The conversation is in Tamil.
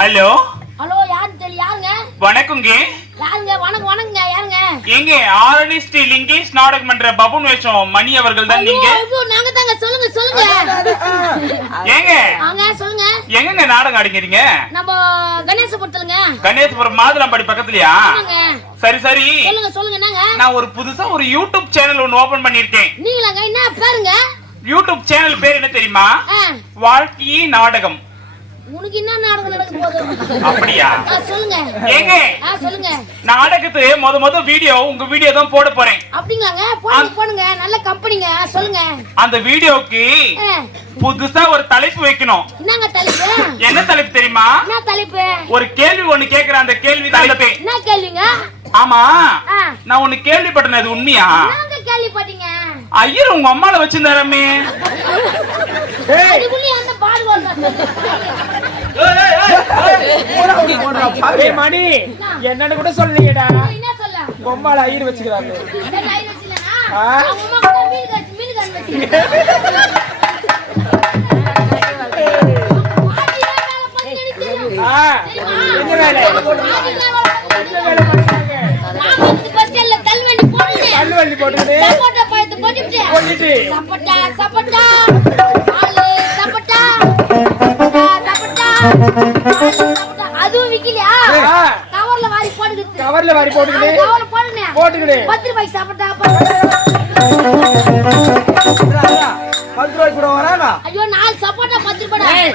ஹலோ. ஹலோ யாருன்னு தெரியல யாருங்க? வணக்கங்க யாருங்க? வணக்கம் வணக்கங்க யாருங்க? எங்க ஆரணி ஸ்ரீ லிங்கேஷ் நாடகம் பண்ற பபுன் வேஷம் மணி அவர்கள் தான் நீங்க? நாங்க தாங்க சொல்லுங்க சொல்லுங்க. ஏங்க? வாங்க சொல்லுங்க. எங்கங்க நாடகம் அடிக்கிறீங்க நம்ம கணேசபுரத்துலங்க. கணேசபுரம் மாதுளம்பாடி பக்கத்துலயா? சரி சரி. சொல்லுங்க சொல்லுங்க என்னங்க? நான் ஒரு புதுசா ஒரு யூடியூப் சேனல் ஒன்னு ஓபன் பண்ணிருக்கேன் நீங்களாங்க என்ன பேருங்க? யூடியூப் சேனல் பேர் என்ன தெரியுமா? ஆ, வாழ்க்கையே நாடகம். உனக்கு என்ன நாடகம் நடக்க போகுது? அப்படியா? சொல்லுங்க. ஏங்க சொல்லுங்க. நாடகத்து முத முத வீடியோ உங்க வீடியோ தான் போட போறேன். அப்படிங்களாங்க? போடுங்க போடுங்க. நல்ல கம்பெனிங்க. சொல்லுங்க. அந்த வீடியோக்கு புதுசா ஒரு தலைப்பு வைக்கணும். என்னங்க தலைப்பு? என்ன தலைப்பு தெரியுமா? என்ன தலைப்பு? ஒரு கேள்வி ஒண்ணு கேக்குற அந்த கேள்வி தலைப்பு என்ன கேள்விங்க? ஆமா. நான் ஒண்ணு கேள்விப்பட்டேன் அது உண்மையா? கேள்விப்பட்டீங்க? ஐயர் உங்க அம்மால வச்சிருந்தாரமே. அதுக்குள்ளேயே அந்த பாடு வருதா ஏய் மணி என்னன்னு கூட சொல்லலையேடா என்ன சொல்ல? பொம்மால ஐயர் வச்சுக்கிறாங்க. லைன் வச்சிலனா ஆ. அவங்க அம்மா கூட மீன் அதுவும் விக்கலையா? கவர்ல வாரி போட்டுக்கிட்டு. கவர்ல வாரி போட்டுக்கிட்டு. கவர்ல போடுனே போட்டுக்கிட்டு பத்து ரூபாய்க்கு சாப்பிட்டா பத்து ரூபாய்க்கு கூட வரானா ஐயோ நாலு சப்போட்டா பத்து ரூபாய்